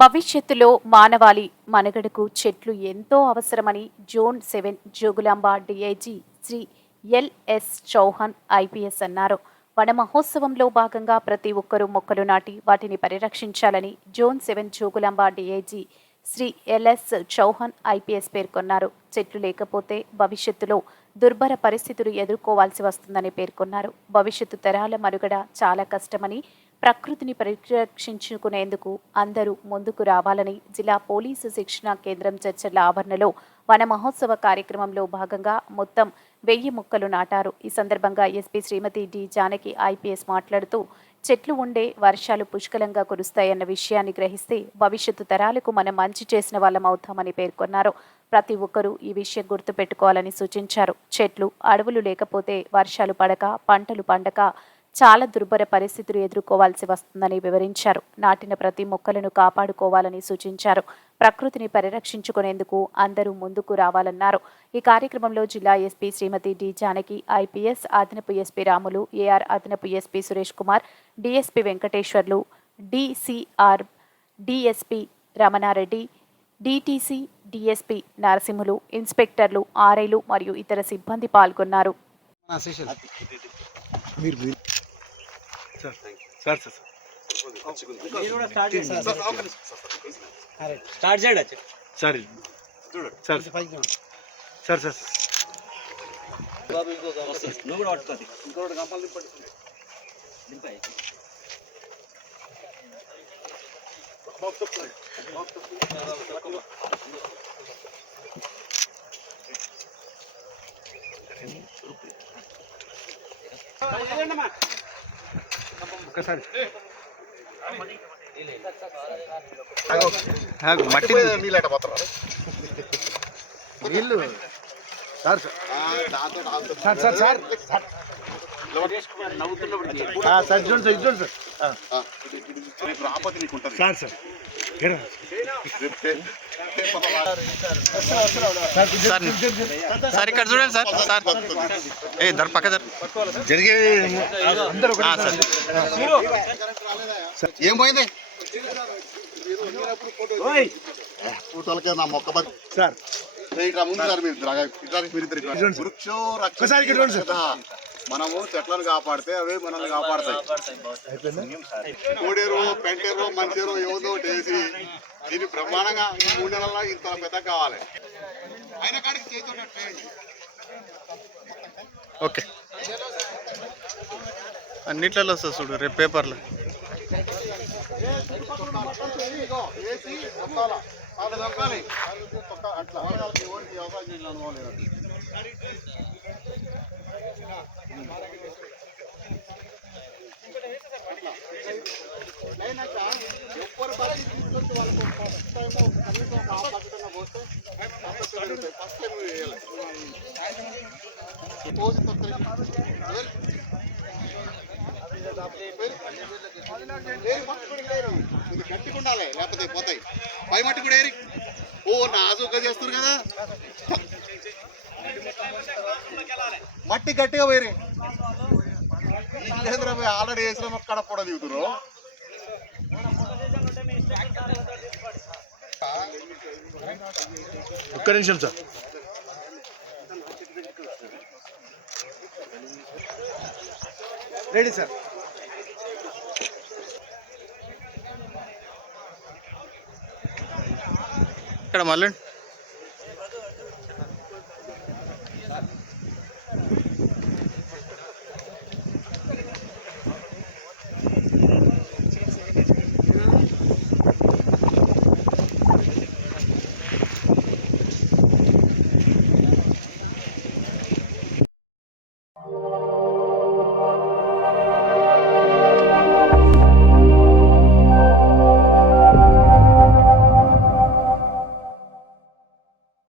భవిష్యత్తులో మానవాళి మనుగడకు చెట్లు ఎంతో అవసరమని zone 7 Jogulamba DIG Shri LS Chauhan IPS అన్నారు. వన మహోత్సవంలో భాగంగా ప్రతి ఒక్కరూ మొక్కలు నాటి వాటిని పరిరక్షించాలని zone 7 Jogulamba DIG Shri LS Chauhan IPS పేర్కొన్నారు. చెట్లు లేకపోతే భవిష్యత్తులో దుర్భర పరిస్థితులు ఎదుర్కోవాల్సి వస్తుందని పేర్కొన్నారు. భవిష్యత్తు తరాల మనుగడ చాలా కష్టమని, ప్రకృతిని పరిరక్షించుకునేందుకు అందరూ ముందుకు రావాలని జిల్లా పోలీసు శిక్షణా కేంద్రం చర్చల ఆవరణలో వన మహోత్సవ కార్యక్రమంలో భాగంగా మొత్తం 1000 మొక్కలు నాటారు. ఈ సందర్భంగా SP Shrimati D Janaki IPS మాట్లాడుతూ, చెట్లు ఉండే వర్షాలు పుష్కలంగా కురుస్తాయన్న విషయాన్ని గ్రహిస్తే భవిష్యత్తు తరాలకు మనం మంచి చేసిన వాళ్ళం అవుతామని పేర్కొన్నారు. ప్రతి ఒక్కరూ ఈ విషయం గుర్తుపెట్టుకోవాలని సూచించారు. చెట్లు, అడవులు లేకపోతే వర్షాలు పడక, పంటలు పండక చాలా దుర్భర పరిస్థితులు ఎదుర్కోవాల్సి వస్తుందని వివరించారు. నాటిన ప్రతి మొక్కలను కాపాడుకోవాలని సూచించారు. ప్రకృతిని పరిరక్షించుకునేందుకు అందరూ ముందుకు రావాలన్నారు. ఈ కార్యక్రమంలో జిల్లా SP Shrimati D Janaki IPS, అదనపు ఎస్పీ రాములు, ఏఆర్ అదనపు SP Suresh Kumar, DSP Venkateswarlu, DCR DSP Ramana Reddy, DTC DSP Narasimhulu, ఇన్స్పెక్టర్లు, ఆర్ఐలు మరియు ఇతర సిబ్బంది పాల్గొన్నారు. మట్టి నీళ్ళట పోతారు నీళ్ళు సార్ సార్ సార్ సార్ చూడండి సార్ చూడండి సార్ ఆపత్తి నీకు ఉంటుంది సార్ సార్ సార్ ఇక్కడ చూడండి సార్ సార్ ఏ దర్ పక్క దర్ జరిగే అందరూ ఏమైంది ఫోటోలకే నా మొక్క సార్ ముందు సార్ మీరు వృక్షో రక్ష మనము చెట్లను కాపాడితే అవే మనల్ని కాపాడతాయి. కోడేరో పెంటేరో మంచేరో ఏదో వేసి దీన్ని బ్రహ్మాండంగా 3 నెలల్లో ఇంత పెద్ద కావాలి. అయిన కాడికి చేసేటట్టు ఓకే అన్నిట్లలో వస్తుంది చూడు రేపు పేపర్లో. అట్లా వ్యవసాయం అనుభవం లేదు. ఎవ్వరు బట్టి తీసుకొచ్చి వాళ్ళకి ఫస్ట్ టైం కనీసం ఒక ఆపత్తిగా పోతే ఫస్ట్ టైం ఇది గట్టిగా ఉండాలి, లేకపోతే పోతాయి. పై మట్టి కూడా ఏరి నాజుగా చేస్తారు కదా, మట్టి గట్టిగా పోయి ఆల్రెడీ వేసిన మొక్క కూడా దిగుతురు. ఒక్క నిమిషం సార్. Ready sir. ఇక్కడ మళ్ళీ